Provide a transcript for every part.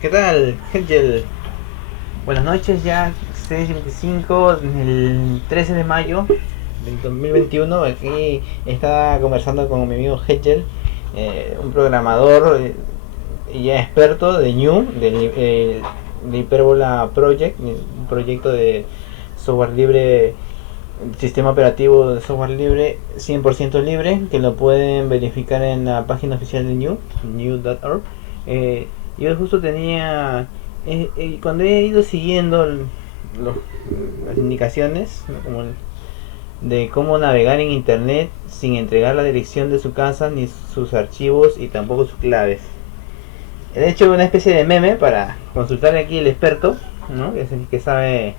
¿Qué tal, Hegel? Buenas noches, ya 6:25 el 13 de mayo del 2021. Aquí está conversando con mi amigo Hegel, un programador y ya experto de New, de Hyperbola Project, un proyecto de software libre, sistema operativo de software libre, 100% libre, que lo pueden verificar en la página oficial de New, new.org. Yo justo tenía, cuando he ido siguiendo los, las indicaciones, ¿no? Como de cómo navegar en internet sin entregar la dirección de su casa, ni sus archivos y tampoco sus claves. He hecho una especie de meme para consultar aquí el experto, ¿no? Que es el que sabe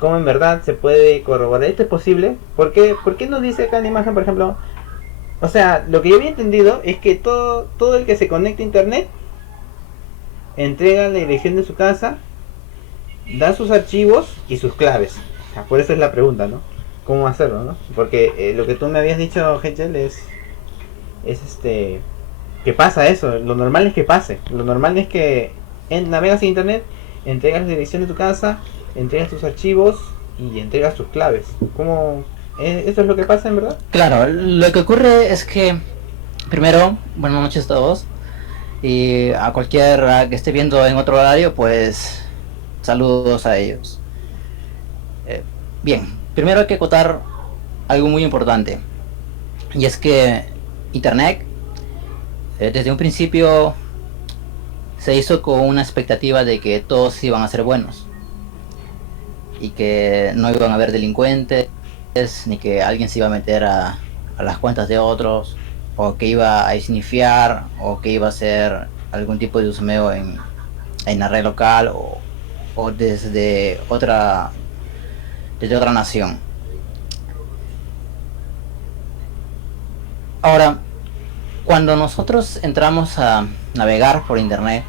cómo en verdad se puede corroborar. ¿Esto es posible? ¿Por qué nos dice acá en la imagen, por ejemplo? O sea, lo que yo había entendido es que todo el que se conecta a internet entrega la dirección de su casa, da sus archivos y sus claves. O sea, por eso es la pregunta, ¿no? ¿Cómo hacerlo, no? Porque lo que tú me habías dicho, Hegel, es que pasa eso. Lo normal es que pase. Lo normal es que navegas en internet, entregas la dirección de tu casa, entregas tus archivos y entregas tus claves. ¿Cómo? ¿Eso es lo que pasa en verdad? Claro, lo que ocurre es que, primero, buenas noches a todos, y a cualquiera que esté viendo en otro horario, pues saludos a ellos. Eh, Bien, primero hay que acotar algo muy importante, y es que Internet, desde un principio, se hizo con una expectativa de que todos iban a ser buenos, y que no iban a haber delincuentes, ni que alguien se iba a meter a las cuentas de otros, o que iba a snifear, o que iba a hacer algún tipo de husmeo en la red local, o desde otra nación. Ahora, cuando nosotros entramos a navegar por internet,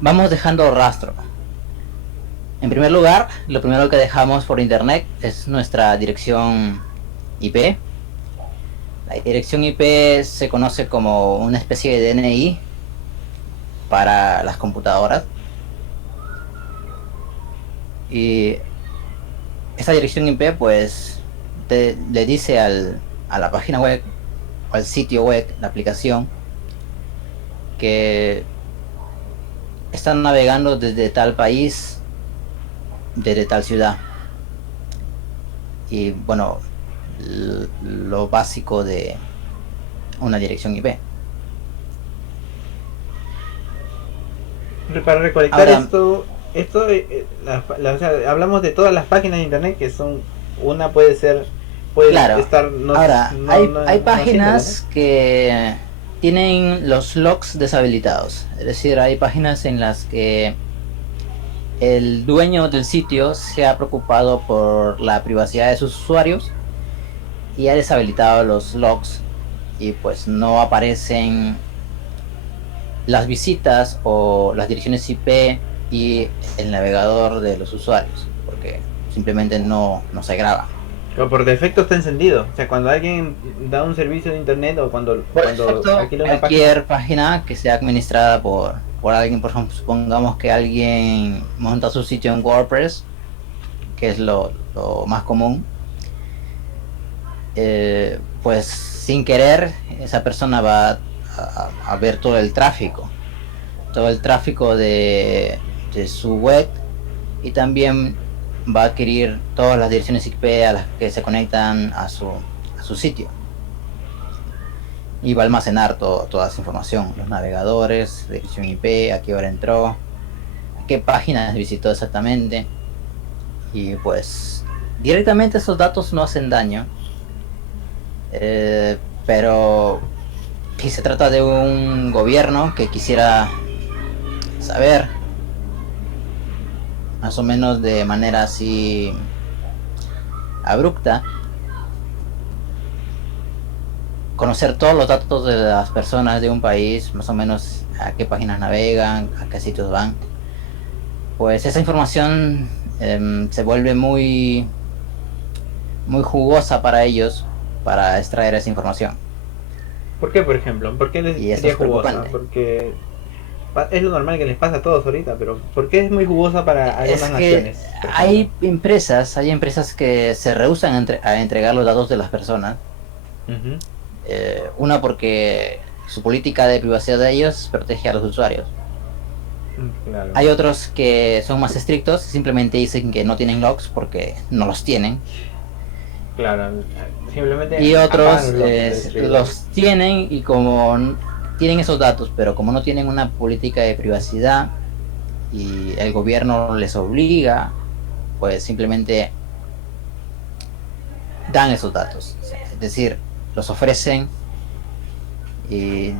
vamos dejando rastro. En primer lugar, lo primero que dejamos por internet es nuestra dirección IP. La dirección IP se conoce como una especie de DNI para las computadoras. Y esa dirección IP pues le dice a la página web o al sitio web, la aplicación, que están navegando desde tal país, desde tal ciudad. Y bueno, lo básico de una dirección IP. Para recolectar Ahora, esto o sea, hablamos de todas las páginas de internet que son, una puede ser, puede claro, estar no, ahora hay no haciéndolo, ¿no? páginas que tienen los logs deshabilitados. Es decir, hay páginas en las que el dueño del sitio se ha preocupado por la privacidad de sus usuarios y ha deshabilitado los logs, y pues no aparecen las visitas o las direcciones IP y el navegador de los usuarios, porque simplemente no se graba. Pero por defecto está encendido. O sea, cuando alguien da un servicio de internet o Por cuando defecto, alquila una página. cualquier página que sea administrada por alguien, por ejemplo, supongamos que alguien monta su sitio en WordPress, que es lo más común, pues sin querer esa persona va a ver todo el tráfico de su web, y también va a adquirir todas las direcciones IP a las que se conectan a su sitio, y va a almacenar toda esa información, los navegadores, dirección IP, a qué hora entró, a qué páginas visitó exactamente, y pues directamente esos datos no hacen daño, pero si se trata de un gobierno que quisiera saber más o menos de manera así abrupta, conocer todos los datos de las personas de un país, más o menos a qué páginas navegan, a qué sitios van, pues esa información se vuelve muy jugosa para ellos, para extraer esa información. ¿Por qué, por ejemplo? ¿Por qué Y esto sería es jugosa? preocupante. Porque es lo normal que les pasa a todos ahorita, pero ¿por qué es muy jugosa para algunas naciones? Hay empresas que se rehúsan a entregar los datos de las personas. Uh-huh. Una porque su política de privacidad de ellos protege a los usuarios. Claro. Hay otros que son más estrictos, simplemente dicen que no tienen logs porque no los tienen. Claro, simplemente. Y otros los tienen y como tienen esos datos, pero como no tienen una política de privacidad y el gobierno les obliga, pues simplemente dan esos datos. Es decir, los ofrecen y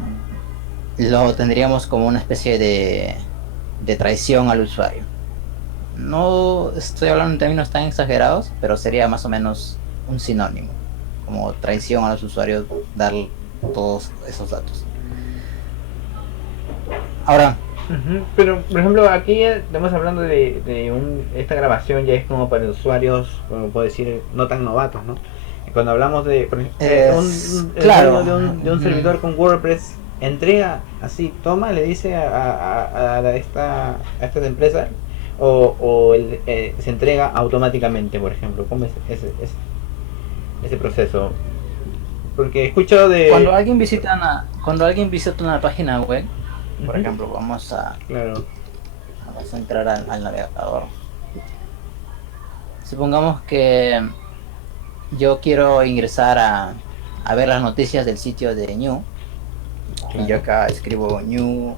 lo tendríamos como una especie de traición al usuario. No estoy hablando en términos tan exagerados, pero sería más o menos un sinónimo, como traición a los usuarios dar todos esos datos. Ahora, pero por ejemplo aquí estamos hablando esta grabación ya es como para usuarios, como puedo decir, no tan novatos, ¿no? Cuando hablamos de claro, de un servidor con WordPress, entrega así, toma, le dice a estas empresas o se entrega automáticamente, por ejemplo. ¿Cómo es ese proceso? Porque he escuchado de... Cuando alguien visita una página web, por ejemplo, vamos a entrar al navegador. Supongamos que yo quiero ingresar a ver las noticias del sitio de New. Y yo acá escribo new.org.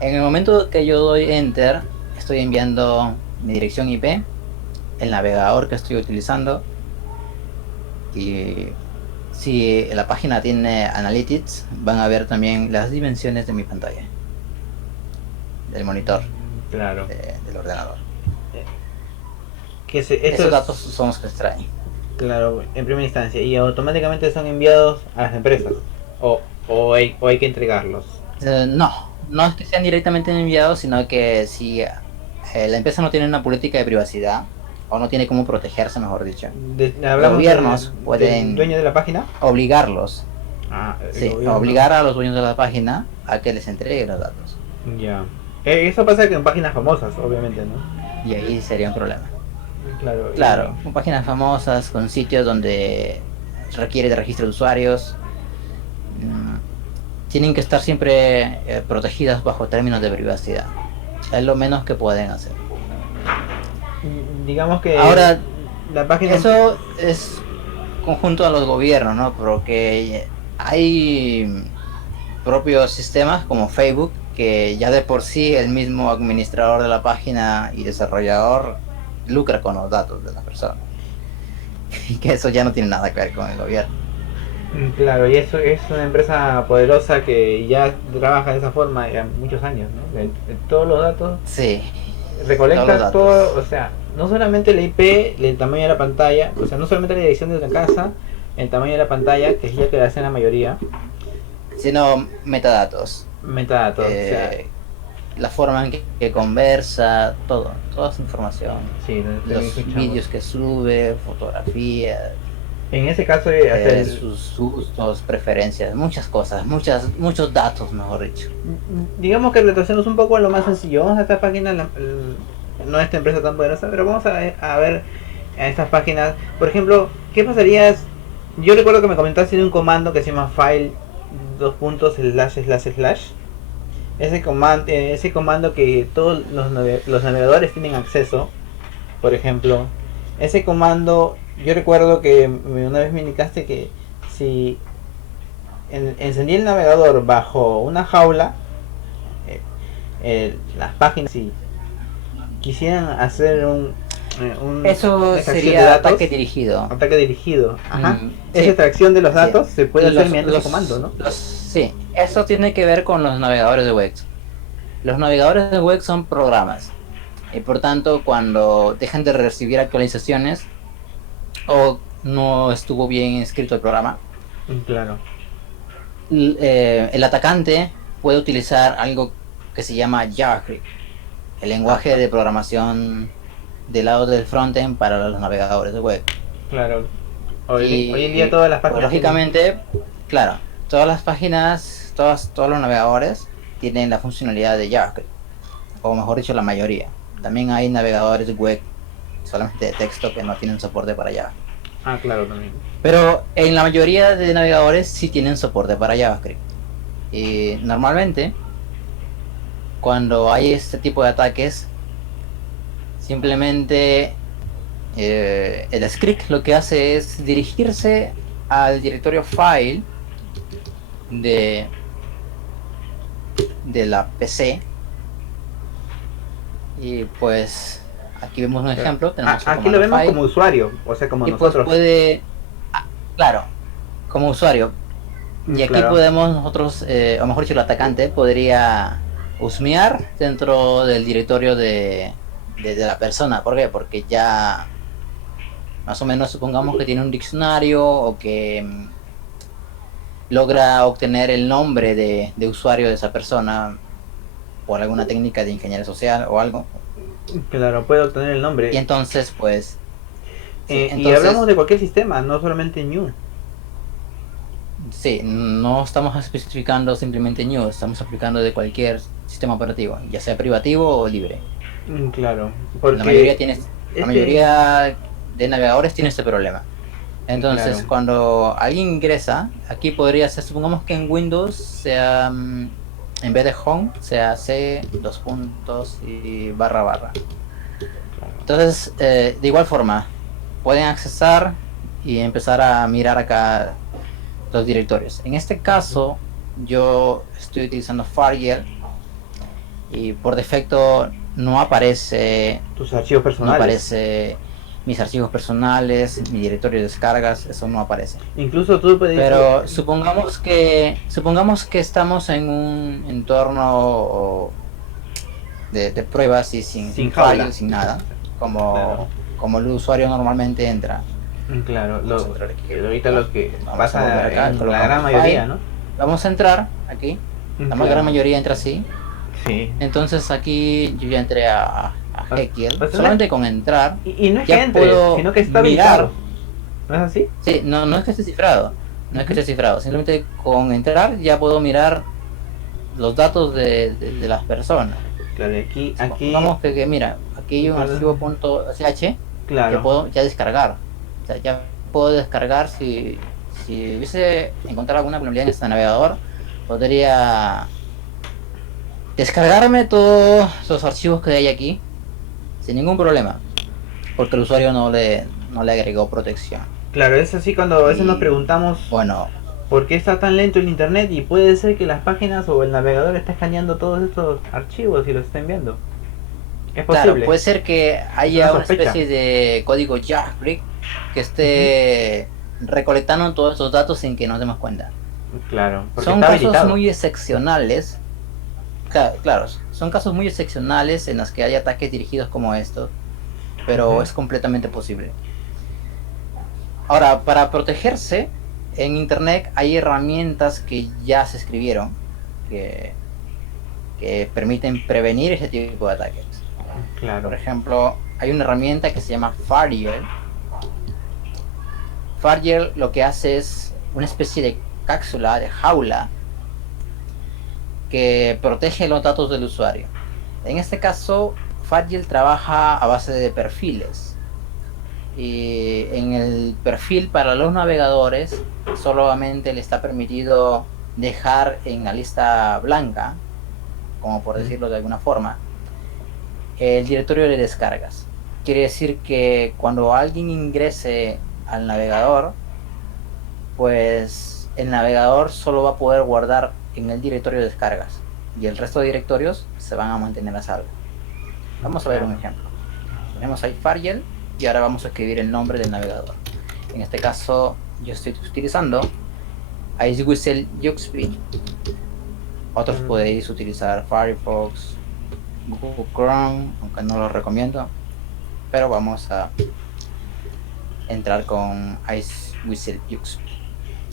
En el momento que yo doy enter, estoy enviando mi dirección IP, el navegador que estoy utilizando, y si la página tiene Analytics, van a ver también las dimensiones de mi pantalla, del monitor, del ordenador. Esos datos son los que extraen. Claro, en primera instancia, y automáticamente son enviados a las empresas, o hay que entregarlos. No es que sean directamente enviados, sino que si la empresa no tiene una política de privacidad o no tiene cómo protegerse, mejor dicho, los gobiernos pueden dueño de la página obligarlos, obligar a los dueños de la página a que les entreguen los datos. Ya. Eso pasa que en páginas famosas, obviamente, ¿no? Y ahí sería un problema. Claro, con páginas famosas, con sitios donde requiere de registro de usuarios, tienen que estar siempre protegidas bajo términos de privacidad. Es lo menos que pueden hacer. Digamos que ahora la página... Eso es conjunto a los gobiernos, ¿no? Porque hay propios sistemas como Facebook, que ya de por sí el mismo administrador de la página y desarrollador lucra con los datos de la persona. Y que eso ya no tiene nada que ver con el gobierno. Claro, y eso es una empresa poderosa que ya trabaja de esa forma ya muchos años, ¿no? Todos los datos. Sí. Recolecta todo, o sea, no solamente la IP, el tamaño de la pantalla, o sea, no solamente la dirección de la casa, el tamaño de la pantalla, que es ya que la hacen la mayoría, sino metadatos. O sea, la forma en que conversa, toda esa información. Sí, los vídeos que sube, fotografías. En ese caso, sus gustos, preferencias, muchas cosas, muchos datos, mejor dicho. Digamos que retrocedemos un poco a lo más sencillo. Vamos a esta página, no esta empresa tan poderosa, pero vamos a ver a estas páginas. Por ejemplo, ¿qué pasaría? Yo recuerdo que me comentaste de un comando que se llama file // ese comando que todos los navegadores tienen acceso. Por ejemplo, ese comando, yo recuerdo que una vez me indicaste que si encendí el navegador bajo una jaula, las páginas, si quisieran hacer eso sería datos, ataque dirigido. Ajá. Esa extracción de los datos se puede hacer mediante ese comando, ¿no? Sí, eso tiene que ver con los navegadores de web. Los navegadores de web son programas y por tanto cuando dejan de recibir actualizaciones o no estuvo bien escrito el programa, claro, el atacante puede utilizar algo que se llama JavaScript, el lenguaje de programación del lado del frontend para los navegadores de web. Claro. Hoy en día todas las páginas lógicamente, claro, todas las páginas, todos los navegadores tienen la funcionalidad de JavaScript, o mejor dicho, la mayoría. También hay navegadores web solamente de texto que no tienen soporte para Java. Ah, claro, también. Pero en la mayoría de navegadores sí tienen soporte para JavaScript. Y normalmente, cuando hay este tipo de ataques, simplemente el script lo que hace es dirigirse al directorio file de la PC. Y pues aquí vemos un ejemplo. Tenemos aquí lo vemos file, como usuario, o sea, como y nosotros. pues puede, claro, como usuario. Y aquí claro. podemos nosotros, o mejor dicho, el atacante podría husmear dentro del directorio de la persona. ¿Por qué? Porque ya más o menos supongamos que tiene un diccionario o que logra obtener el nombre de usuario de esa persona por alguna técnica de ingeniería social o algo. Claro, puede obtener el nombre. Y entonces, pues... y hablamos de cualquier sistema, no solamente New. Sí, no estamos especificando simplemente New, estamos aplicando de cualquier sistema operativo, ya sea privativo o libre. Claro, porque la mayoría de navegadores tiene este problema. Entonces, claro, cuando alguien ingresa, aquí podría ser, supongamos que en Windows sea, en vez de home, sea C, dos puntos y barra barra. Entonces, de igual forma, pueden accesar y empezar a mirar acá los directorios. En este caso, yo estoy utilizando Fargel y por defecto no aparece tus archivos personales. No aparece mis archivos personales, mi directorio de descargas, eso no aparece. Incluso tú puedes... Pero supongamos que estamos en un entorno de pruebas y sin fallos, sin nada, como el usuario normalmente entra. Claro, ahorita lo que pasa acá, en la gran mayoría, ¿no? Vamos a entrar aquí, la gran mayoría entra así. Sí. Entonces aquí yo ya entré a Jekyll, solamente con entrar. Y no es que entre, sino que está habilitado. ¿No es así? Sí, no es que esté cifrado. No es que esté cifrado. Simplemente con entrar ya puedo mirar los datos de las personas. Claro, aquí... Vamos que mira, aquí hay un archivo .sh claro, que puedo ya descargar. O sea, ya puedo descargar si hubiese encontrado alguna vulnerabilidad en este navegador, podría descargarme todos los archivos que hay aquí sin ningún problema, porque el usuario no le agregó protección. Claro, es así cuando a veces nos preguntamos, bueno, ¿por qué está tan lento el internet? Y puede ser que las páginas o el navegador está escaneando todos estos archivos y los está enviando. Es posible. Claro, puede ser que haya una especie de código JavaScript que esté recolectando todos esos datos sin que nos demos cuenta. Claro, porque son está casos habilitado. Muy excepcionales. Claro, son casos muy excepcionales en los que hay ataques dirigidos como estos, pero es completamente posible. Ahora, para protegerse, en internet hay herramientas que ya se escribieron que permiten prevenir ese tipo de ataques. Claro. Por ejemplo, hay una herramienta que se llama Fargel. Fargel lo que hace es una especie de cápsula, de jaula, que protege los datos del usuario. En este caso, Fargel trabaja a base de perfiles. Y en el perfil para los navegadores solamente le está permitido dejar en la lista blanca, como por decirlo de alguna forma, el directorio de descargas. Quiere decir que cuando alguien ingrese al navegador, pues el navegador solo va a poder guardar en el directorio de descargas y el resto de directorios se van a mantener a salvo. Vamos a ver un ejemplo. Tenemos ahí Fargel y ahora vamos a escribir el nombre del navegador. En este caso yo estoy utilizando Icewhistle Yuxby. Otros podéis utilizar Firefox, Google Chrome, aunque no lo recomiendo, pero vamos a entrar con Icewhistle Yuxby.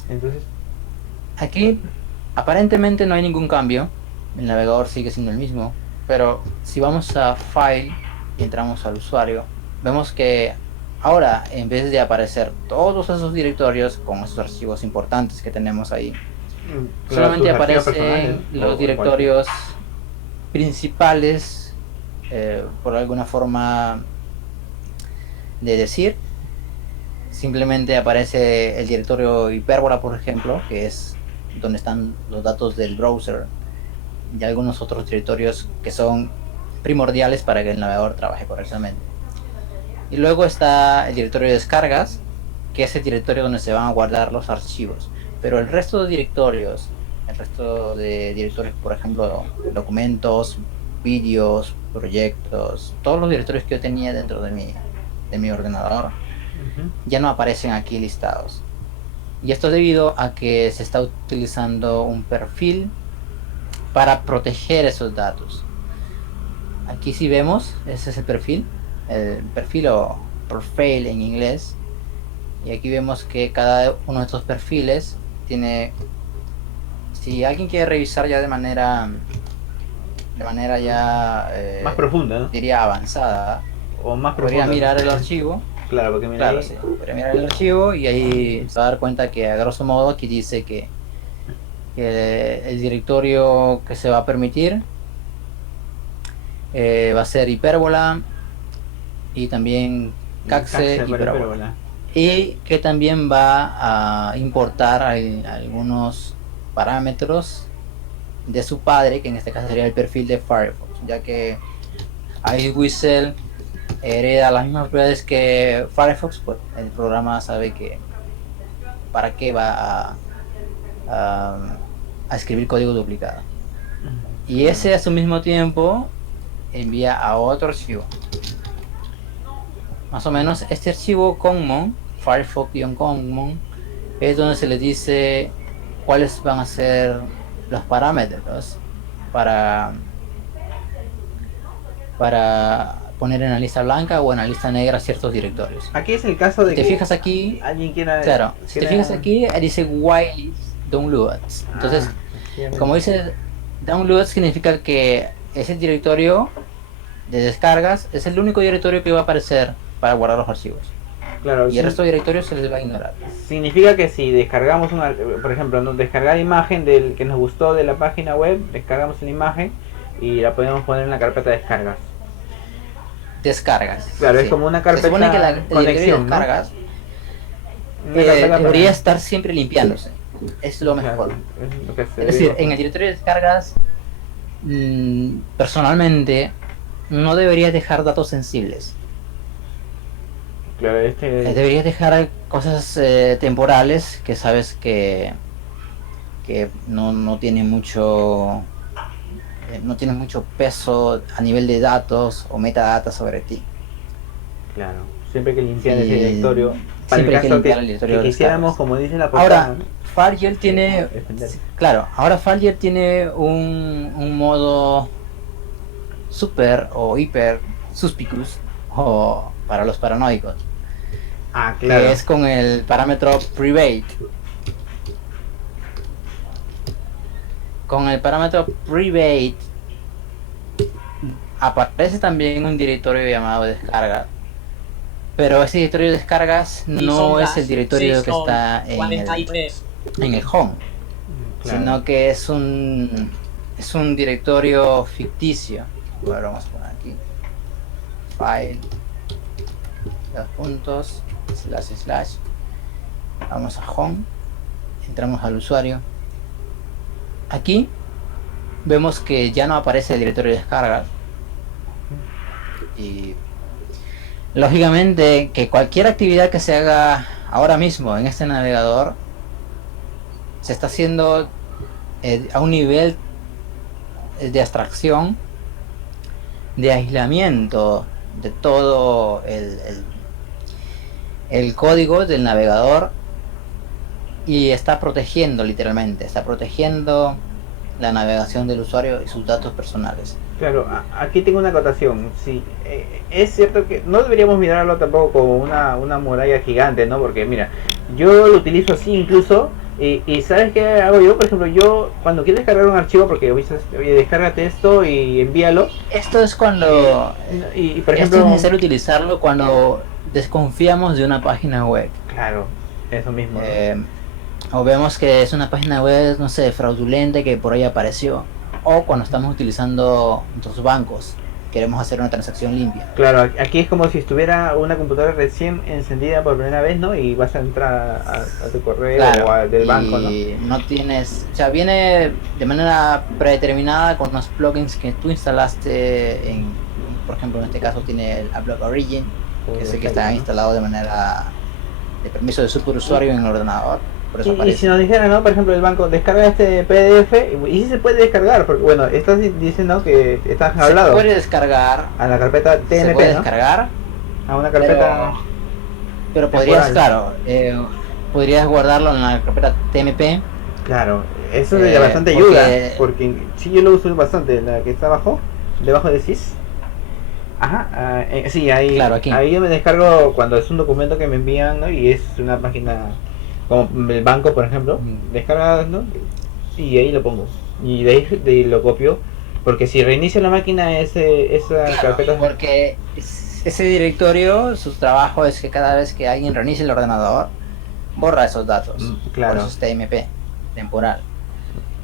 Entonces, aquí aparentemente no hay ningún cambio, el navegador sigue siendo el mismo, pero si vamos a File y entramos al usuario, vemos que ahora en vez de aparecer todos esos directorios con esos archivos importantes que tenemos ahí, Solamente tus archivos aparecen personales, los o directorios principales, por alguna forma de decir. Simplemente aparece el directorio Hyperbola, por ejemplo, que es donde están los datos del browser, y algunos otros directorios que son primordiales para que el navegador trabaje correctamente. Y luego está el directorio de descargas, que es el directorio donde se van a guardar los archivos. Pero el resto de directorios, por ejemplo, documentos, vídeos, proyectos, todos los directorios que yo tenía dentro de mi ordenador, ya no aparecen aquí listados. Y esto es debido a que se está utilizando un perfil para proteger esos datos. Aquí si vemos, ese es el perfil o profile en inglés. Y aquí vemos que cada uno de estos perfiles tiene, si alguien quiere revisar ya de manera ya más profunda, ¿no? diría avanzada, O más podría profunda, mirar ¿no? el archivo. Claro, porque mira, Claro, ahí, sí. Podría mirar el archivo y ahí se va a dar cuenta que a grosso modo aquí dice que el directorio que se va a permitir va a ser Hyperbola y también Caxe Hyperbola. Y que también va a importar algunos parámetros de su padre, que en este caso sería el perfil de Firefox, ya que iWhistle hereda las mismas propiedades que Firefox, pues el programa sabe que para qué va a escribir código duplicado. Y ese a su mismo tiempo envía a otro archivo. Más o menos este archivo common, Firefox-common, es donde se le dice cuáles van a ser los parámetros para poner en la lista blanca o en la lista negra ciertos directorios. Aquí es el caso de Si te que fijas aquí, alguien quiera, claro, si te fijas aquí dice while downloads. Entonces, como dice downloads, significa que ese directorio de descargas es el único directorio que va a aparecer para guardar los archivos. claro, Y el resto de directorios se les va a ignorar. significa que si descargamos una, por ejemplo, descargar imagen del que nos gustó de la página web, descargamos la imagen y la podemos poner en la carpeta de descargas. Descargas. Claro, sí. es como una carpeta Se supone que el directorio de conexión, descargas ¿no? Una carpeta debería para- estar siempre limpiándose. Es lo mejor. Claro, es lo que se Es decir, debe- en el directorio de descargas, personalmente, no deberías dejar datos sensibles. claro, Deberías dejar cosas temporales que sabes que no tiene mucho peso a nivel de datos o metadata sobre ti. claro, siempre hay que limpiar Sí, ese directorio. Para siempre hay el que caso limpiar el directorio que de quisiéramos, descargas. como dice la portada, Ahora, ¿no? Fargel tiene, Defender. claro, ahora Fargel tiene un modo super o hiper suspicious o para los paranoicos, Ah, claro. que es con el parámetro private. Con el parámetro private aparece también un directorio llamado descarga, pero ese directorio de descargas no es el directorio que está en el home, Claro. sino que es un directorio ficticio. Bueno, vamos a poner aquí file, dos puntos, // vamos a home, entramos al usuario. Aquí vemos que ya no aparece el directorio de descargas y lógicamente que cualquier actividad que se haga ahora mismo en este navegador se está haciendo a un nivel de abstracción, de aislamiento de todo el código del navegador, y está protegiendo la navegación del usuario y sus datos personales. Claro, aquí tengo una acotación. Sí, es cierto que no deberíamos mirarlo tampoco como una muralla gigante, ¿no? Porque mira, yo lo utilizo así incluso. Y ¿sabes qué hago yo? Por ejemplo, yo cuando quiero descargar un archivo, porque oye, descárgate esto y envíalo. Esto es cuando Y por esto ejemplo, es necesario utilizarlo cuando desconfiamos de una página web. claro, eso mismo, ¿no? O vemos que es una página web, no sé, fraudulenta que por ahí apareció. O cuando estamos utilizando nuestros bancos, queremos hacer una transacción limpia. Claro, aquí es como si estuviera una computadora recién encendida por primera vez, ¿no? Y vas a entrar a tu correo Claro, o del banco, ¿no? y no tienes, o sea, viene de manera predeterminada con unos plugins que tú instalaste por ejemplo, en este caso tiene el AppLock Origin, que es el que está instalado de manera de permiso de superusuario en el ordenador. Por eso Y si nos dijera, ¿no? Por ejemplo, el banco descarga este PDF, y si se puede descargar, porque bueno, estás diciendo que estás hablado. Se puede descargar a la carpeta TNP, se puede ¿no? descargar A una carpeta. pero podrías, claro, podrías guardarlo en la carpeta TMP. Claro, eso es de bastante ayuda, porque sí, yo lo uso bastante, la que está abajo, debajo de sys. Ajá, sí, ahí, claro, aquí. Ahí yo me descargo cuando es un documento que me envían, ¿no? Y es una página como el banco, por ejemplo, descarga, ¿no? Y ahí lo pongo. Y de ahí lo copio, porque si reinicio la máquina esa carpeta... Porque ese directorio, su trabajo es que cada vez que alguien reinicie el ordenador, borra esos datos. Claro. Por eso es TMP, temporal.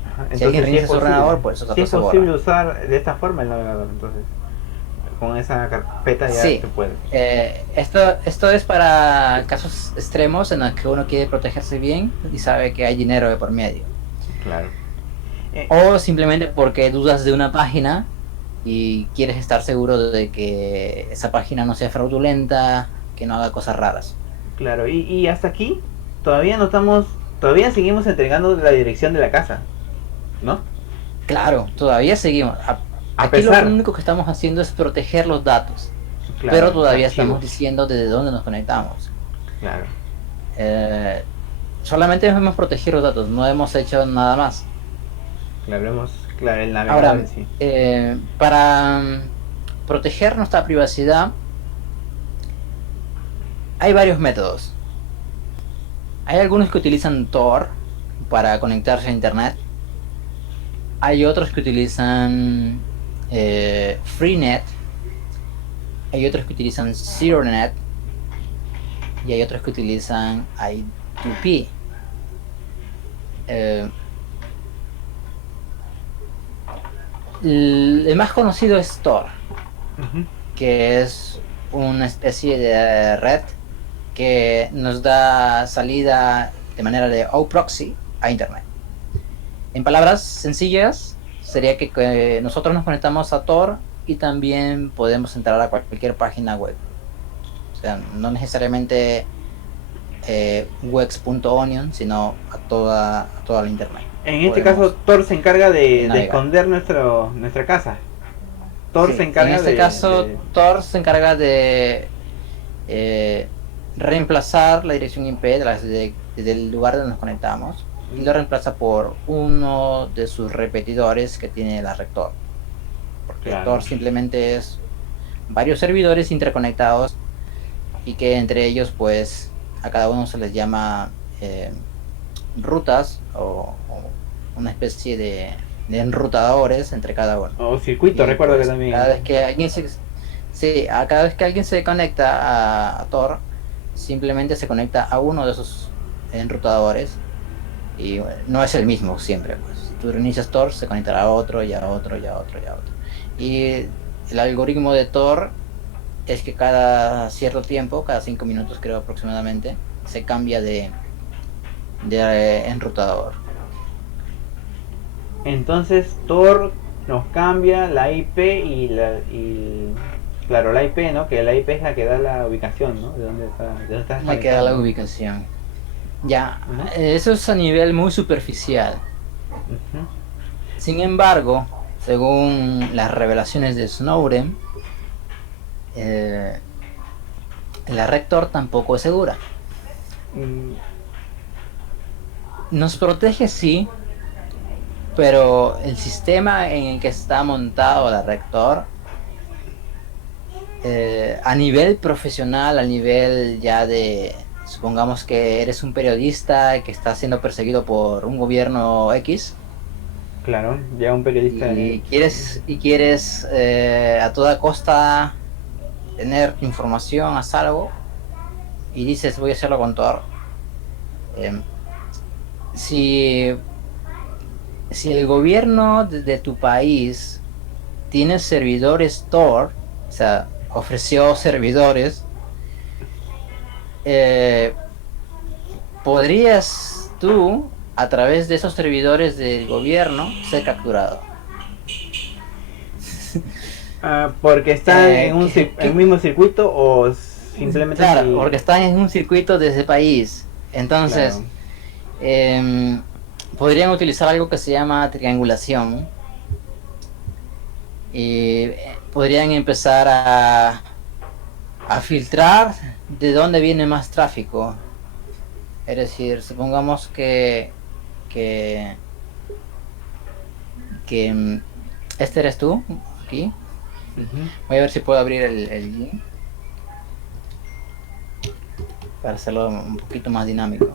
Ajá. Entonces, si alguien reinicia su ordenador, pues esos datos es posible usar de esta forma el navegador, entonces. Con esa carpeta ya se puede. Esto es para casos extremos en los que uno quiere protegerse bien y sabe que hay dinero de por medio. Claro. O simplemente porque dudas de una página y quieres estar seguro de que esa página no sea fraudulenta, que no haga cosas raras. Claro, y hasta aquí todavía todavía seguimos entregando la dirección de la casa, ¿no? Claro, todavía seguimos. Aquí lo único que estamos haciendo es proteger los datos, claro, pero todavía estamos diciendo desde dónde nos conectamos. Claro. Solamente hemos protegido los datos, no hemos hecho nada más. Claro, el navegador. Ahora, en sí. Para proteger nuestra privacidad hay varios métodos. Hay algunos que utilizan Tor para conectarse a internet. Hay otros que utilizan Freenet, hay otros que utilizan ZeroNet y hay otros que utilizan I2P. El más conocido es Tor, que es una especie de red que nos da salida de manera de OProxy a internet. En palabras sencillas, sería que nosotros nos conectamos a Tor y también podemos entrar a cualquier página web. O sea, no necesariamente wex.onion, sino a toda la internet. En este caso, Tor se encarga de esconder nuestra casa. Tor se encarga en este caso, Tor se encarga de reemplazar la dirección IP del lugar donde nos conectamos y lo reemplaza por uno de sus repetidores que tiene la red Tor. Porque Tor simplemente es varios servidores interconectados y que entre ellos, pues, a cada uno se les llama rutas o una especie de enrutadores entre cada uno. O circuito, recuerdo que también. Cada vez que alguien se conecta a Tor, simplemente se conecta a uno de esos enrutadores y no es el mismo siempre. Pues. Si tú reinicias Tor, se conectará a otro y a otro y a otro y a otro. Y el algoritmo de Tor es que cada cierto tiempo, cada 5 minutos creo aproximadamente, se cambia de enrutador. Entonces Tor nos cambia la IP claro, la IP, ¿no? Que la IP es la que da la ubicación, ¿no? De dónde está la que da la ubicación. Ya, eso es a nivel muy superficial. Sin embargo, según las revelaciones de Snowden, la red Tor tampoco es segura. Nos protege, sí, pero el sistema en el que está montado la red Tor, a nivel profesional, a nivel ya de, supongamos que eres un periodista que está siendo perseguido por un gobierno X. Claro, ya un periodista. Y quieres a toda costa tener información a salvo y dices voy a hacerlo con Tor. si, si el gobierno de tu país tiene servidores Tor, o sea, ofreció servidores, eh, podrías tú, a través de esos servidores del gobierno, ser capturado. Porque están en ¿Qué, el qué? mismo circuito o simplemente Claro, si... porque están en un circuito de ese país. Entonces, Claro. eh, podrían utilizar algo que se llama triangulación y podrían empezar a filtrar de dónde viene más tráfico. Es decir, supongamos que, que este eres tú, aquí. Ujú. Voy a ver si puedo abrir el link para hacerlo un poquito más dinámico.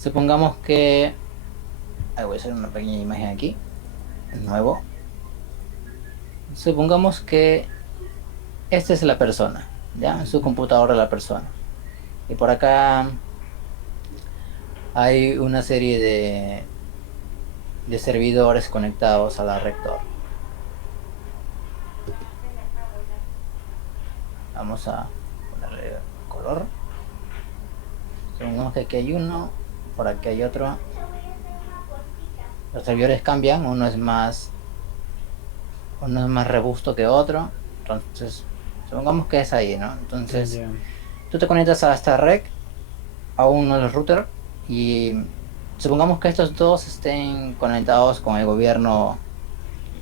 Supongamos que... voy a hacer una pequeña imagen aquí, de nuevo. Supongamos que esta es la persona, ¿ya? Su computadora de la persona. Y por acá hay una serie de servidores conectados a la rector. Vamos a ponerle color. Supongamos que aquí hay uno, por aquí hay otro. Los servidores cambian, uno es más robusto que otro. Entonces, supongamos que es ahí, ¿no? Entonces, Ya. tú te conectas a esta red, a uno de los routers, y supongamos que estos dos estén conectados con el gobierno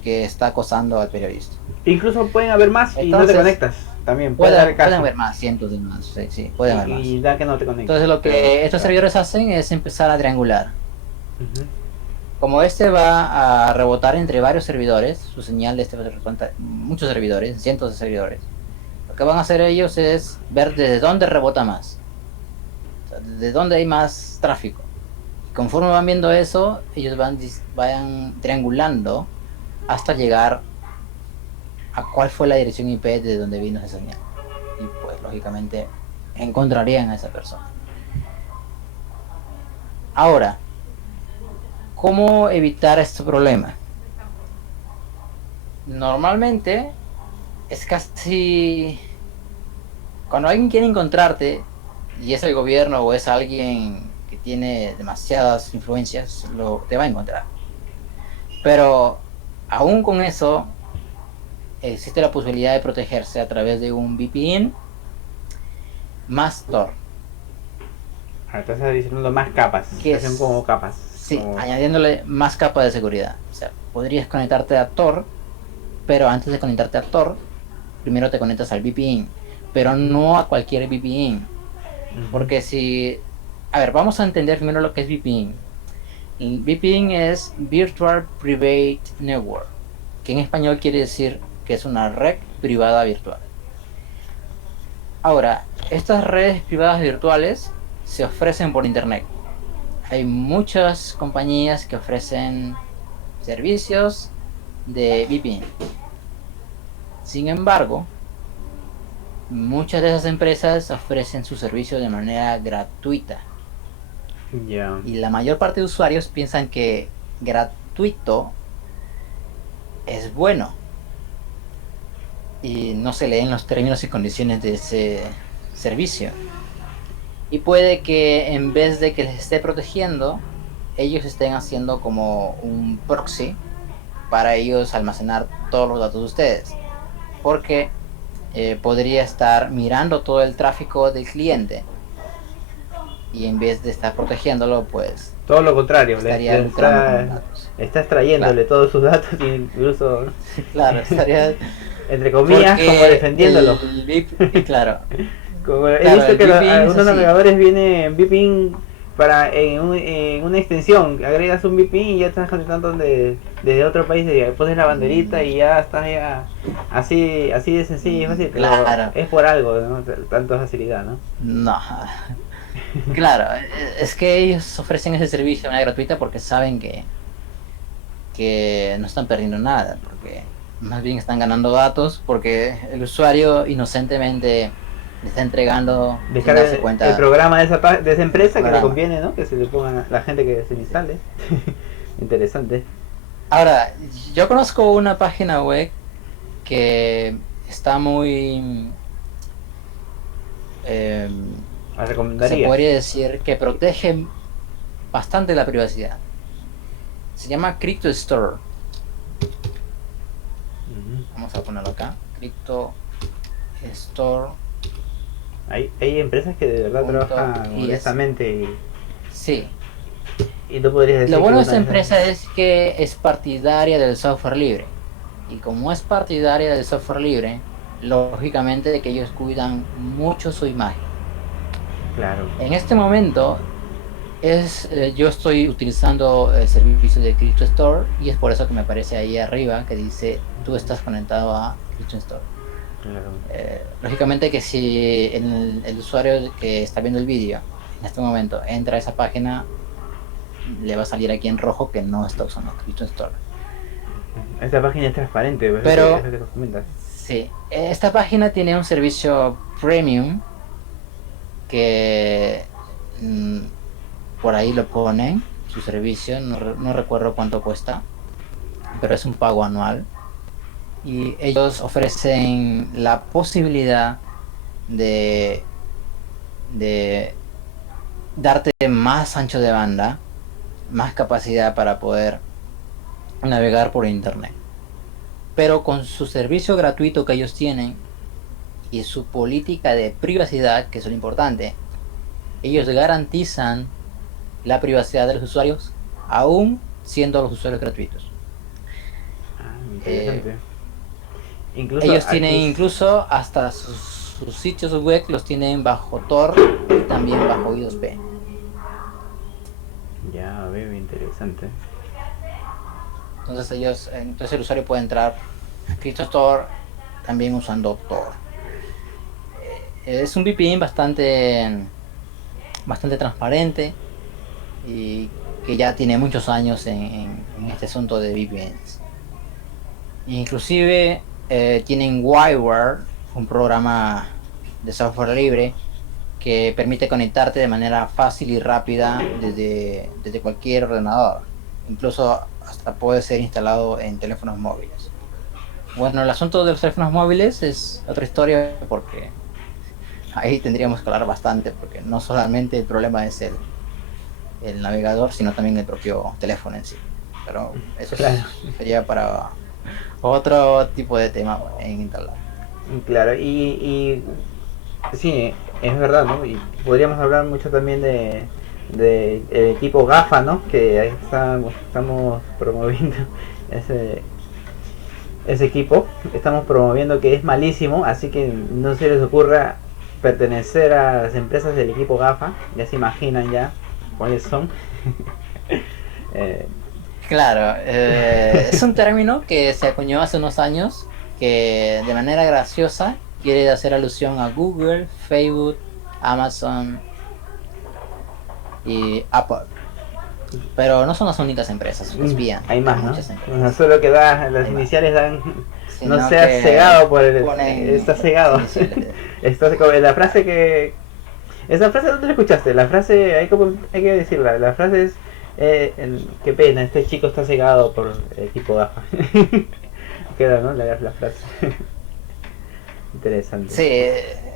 que está acosando al periodista. Incluso pueden haber más y no te Entonces, conectas. También puede dar el caso. pueden haber más, cientos de más, sí, sí, pueden haber más. Y da que no te conectas. Entonces lo que Pero, estos servidores hacen es empezar a triangular. Ujú. Como este va a rebotar entre varios servidores, su señal de este va a rebotar muchos servidores, cientos de servidores. Lo que van a hacer ellos es ver desde dónde rebota más, o sea, desde dónde hay más tráfico. Conforme van viendo eso, ellos vayan triangulando hasta llegar a cuál fue la dirección IP de donde vino esa señal. Y pues lógicamente encontrarían a esa persona. Ahora, ¿cómo evitar este problema? Normalmente es casi... Cuando alguien quiere encontrarte, y es el gobierno o es alguien que tiene demasiadas influencias, te va a encontrar. Pero aún con eso, existe la posibilidad de protegerse a través de un VPN más Tor. Estás diciendo más capas. Que Son es, como capas. sí, Como... añadiéndole más capas de seguridad. O sea, podrías conectarte a Tor, pero antes de conectarte a Tor, primero te conectas al VPN, pero no a cualquier VPN. Porque si... A ver, vamos a entender primero lo que es VPN. El VPN es Virtual Private Network, que en español quiere decir que es una red privada virtual. Ahora, estas redes privadas virtuales se ofrecen por internet. Hay muchas compañías que ofrecen servicios de VPN. Sin embargo, muchas de esas empresas ofrecen su servicio de manera gratuita. Yeah. Y la mayor parte de usuarios piensan que gratuito es bueno. Y no se leen los términos y condiciones de ese servicio. Y puede que en vez de que les esté protegiendo, ellos estén haciendo como un proxy para ellos almacenar todos los datos de ustedes. Porque podría estar mirando todo el tráfico del cliente. Y en vez de estar protegiéndolo, pues... Todo lo contrario, estaría lucrando con los datos. Está extrayéndole todos sus datos e incluso... Claro, estaría... entre comillas, como defendiéndolo. Claro. Como he visto que algunos navegadores vienen VPN para en una extensión, agregas un VPN y ya estás conectando desde otro país, pones la banderita y ya estás ya así de sencillo y fácil, pero claro. Es por algo, ¿no? Tanta facilidad, ¿no? No. Claro, es que ellos ofrecen ese servicio de manera gratuita porque saben que no están perdiendo nada, porque más bien están ganando datos, porque el usuario inocentemente le está entregando sin Descarga darse cuenta. el programa de esa empresa que le Programa. conviene, ¿no? Que se le ponga a la gente que se le instale. Interesante. Ahora, yo conozco una página web que está muy... ¿La se recomendaría? podría decir que protege bastante la privacidad. Se llama Crypto Store. Ujú. Vamos a ponerlo acá. Crypto Store. Hay empresas que de verdad Punto trabajan IS. honestamente Sí. y tú podrías decir Lo bueno de que esta una empresa es que es partidaria del software libre. Y como es partidaria del software libre, lógicamente de que ellos cuidan mucho su imagen. Claro. En este momento yo estoy utilizando el servicio de Crypto Store y es por eso que me aparece ahí arriba que dice tú estás conectado a Crypto Store. Claro. Lógicamente que si el usuario que está viendo el vídeo en este momento entra a esa página, le va a salir aquí en rojo que no está usando Crypto Store. Esta página es transparente, Pero es lo que nos comentas. sí, esta página tiene un servicio premium que por ahí lo ponen, su servicio, no recuerdo cuánto cuesta, pero es un pago anual. Y ellos ofrecen la posibilidad de darte más ancho de banda, más capacidad para poder navegar por internet. Pero con su servicio gratuito que ellos tienen y su política de privacidad, que es lo importante, ellos garantizan la privacidad de los usuarios, aún siendo los usuarios gratuitos. Interesante. Incluso Ellos tienen aquí incluso hasta sus sitios web los tienen bajo Tor y también bajo I2P. ya veo, interesante. Entonces el usuario puede entrar a Crypto Store también usando Tor. Es un VPN bastante transparente y que ya tiene muchos años en este asunto de VPNs. Inclusive tienen WireWare, un programa de software libre que permite conectarte de manera fácil y rápida desde cualquier ordenador. Incluso hasta puede ser instalado en teléfonos móviles. Bueno, el asunto de los teléfonos móviles es otra historia porque ahí tendríamos que hablar bastante, porque no solamente el problema es el navegador, sino también el propio teléfono en sí. Pero eso Claro. sería para otro tipo de tema en internet. Claro, y sí, es verdad, ¿no? Y podríamos hablar mucho también de el equipo GAFA, ¿no? Que ahí estamos promoviendo ese equipo, estamos promoviendo que es malísimo, así que no se les ocurra pertenecer a las empresas del equipo GAFA, ya se imaginan ya cuáles son. Claro, es un término que se acuñó hace unos años que de manera graciosa quiere hacer alusión a Google, Facebook, Amazon y Apple. Pero no son las únicas empresas, espían. Hay más, ¿no? Muchas empresas. No solo que da, las Hay iniciales dan, Sino no seas que cegado por ponen está cegado. iniciales. La frase que... Esa frase, ¿dónde la escuchaste? La frase, hay que decirla, la frase es... qué pena, este chico está cegado por el equipo GAFA. Queda, ¿no? La frase. Interesante. Sí,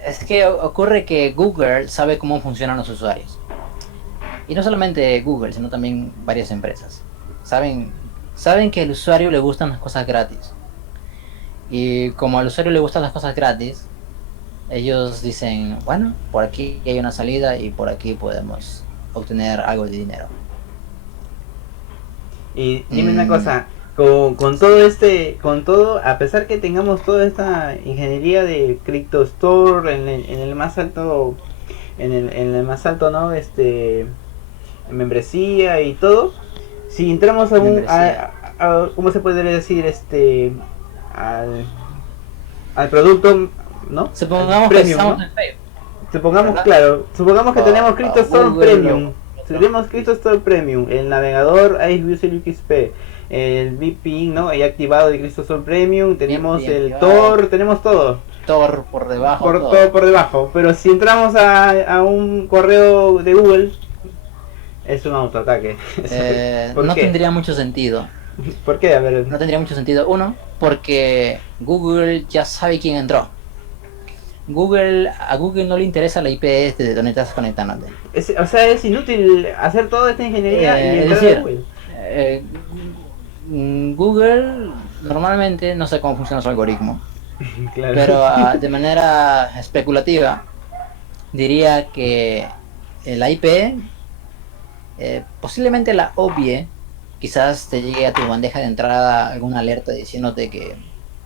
es que ocurre que Google sabe cómo funcionan los usuarios. Y no solamente Google, sino también varias empresas. Saben que al usuario le gustan las cosas gratis. Y como al usuario le gustan las cosas gratis, ellos dicen, bueno, por aquí hay una salida y por aquí podemos obtener algo de dinero. Y dime una cosa, con todo, a pesar que tengamos toda esta ingeniería de Crypto Store en el más alto, en el más alto, ¿no? Membresía y todo, si entramos a ¿cómo se podría decir? Al producto, ¿no? Supongamos Premium, que estamos ¿no? en Facebook. Supongamos, ¿verdad? claro, supongamos que tenemos Crypto Store Google, Premium. Tenemos Crypto Store Premium, el navegador Ice User XP, el VPN, ¿no? Ahí activado de Crypto Store Premium, tenemos VPN el activado. Tor, tenemos todo. Tor por debajo. por Todo. todo por debajo. Pero si entramos a un correo de Google, es un autoataque. ¿Por No qué? tendría mucho sentido. ¿Por qué? A ver. No tendría mucho sentido. Uno, porque Google ya sabe quién entró. A Google no le interesa la IP de donde estás conectándote. O sea, es inútil hacer toda esta ingeniería y Es entrar decir, a Google. Google normalmente no sé cómo funciona su algoritmo, Claro. pero de manera especulativa diría que la IP posiblemente la obvie, quizás te llegue a tu bandeja de entrada alguna alerta diciéndote que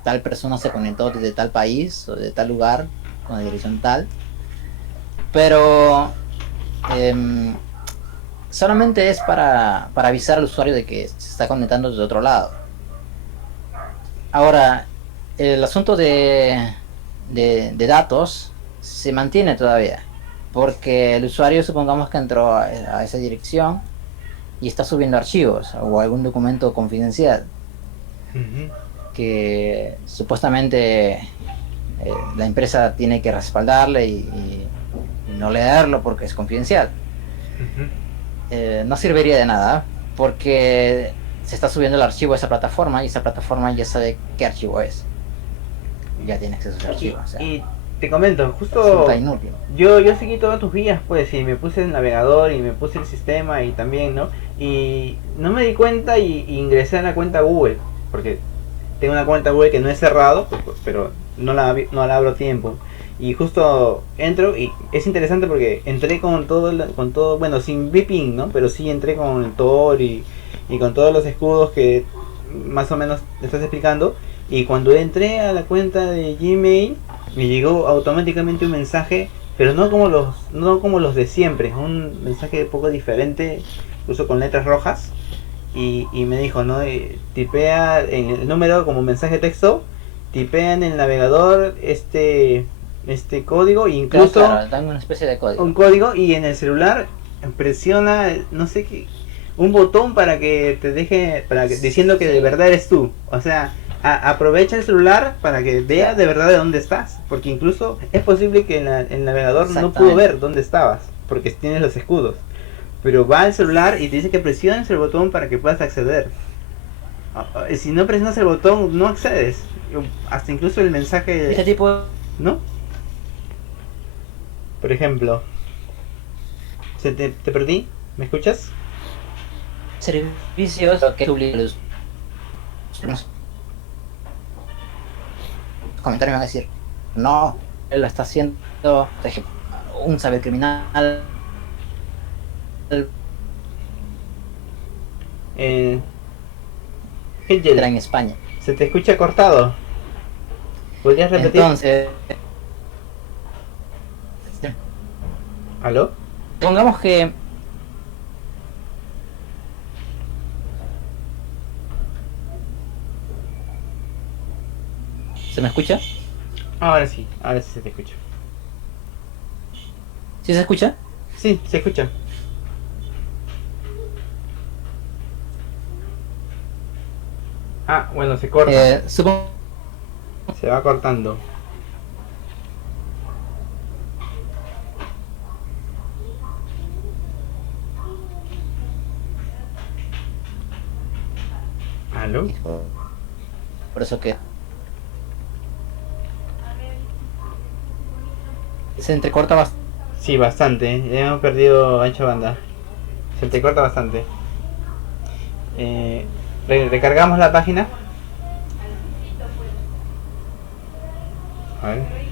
tal persona se conectó desde tal país o de tal lugar con la dirección tal, pero solamente es para avisar al usuario de que se está conectando desde otro lado. Ahora, el asunto de datos se mantiene todavía, porque el usuario, supongamos que entró a esa dirección y está subiendo archivos o algún documento confidencial que supuestamente la empresa tiene que respaldarle y no leerlo porque es confidencial. No serviría de nada porque se está subiendo el archivo a esa plataforma y esa plataforma ya sabe qué archivo es, ya tiene acceso a ese archivo, o sea, Y te comento, justo resulta inútil. yo seguí todas tus guías, pues, y me puse el navegador y me puse el sistema y también, ¿no? Y no me di cuenta y ingresé a la cuenta Google, porque tengo una cuenta Google que no he cerrado, pero no la abro tiempo. Y justo entro y es interesante porque entré con todo, bueno, sin VPN, ¿no? Pero sí entré con el Tor y con todos los escudos que más o menos te estás explicando. Y cuando entré a la cuenta de Gmail, me llegó automáticamente un mensaje, pero no como los de siempre, un mensaje un poco diferente, incluso con letras rojas. Y me dijo, ¿no? Tipea en el número como mensaje de texto, tipea en el navegador este código, incluso Claro, dan una especie de código. un código, y en el celular presiona no sé qué, un botón para que te deje, diciendo que de verdad eres tú. O sea, aprovecha el celular para que vea de verdad de dónde estás, porque incluso es posible que el navegador no pudo ver dónde estabas porque tienes los escudos, pero va al celular y te dice que presiones el botón para que puedas acceder. Si no presionas el botón no accedes, hasta incluso el mensaje, Este tipo ¿no? Por ejemplo, te perdí, ¿me escuchas? de servicios que publican los comentarios van a decir, no, él lo está haciendo un cibercriminal. Hegel, Era en España. se te escucha cortado. ¿Podrías repetir? Entonces, ¿Aló? pongamos que ¿se me escucha? Ahora sí se te escucha. ¿Sí se escucha? Sí, se escucha. Bueno, se corta. Supongo Se va cortando. ¿Aló? por eso que se entrecorta bastante. Sí, bastante. Hemos perdido ancha banda. Se te corta bastante. Recargamos la página. A ver.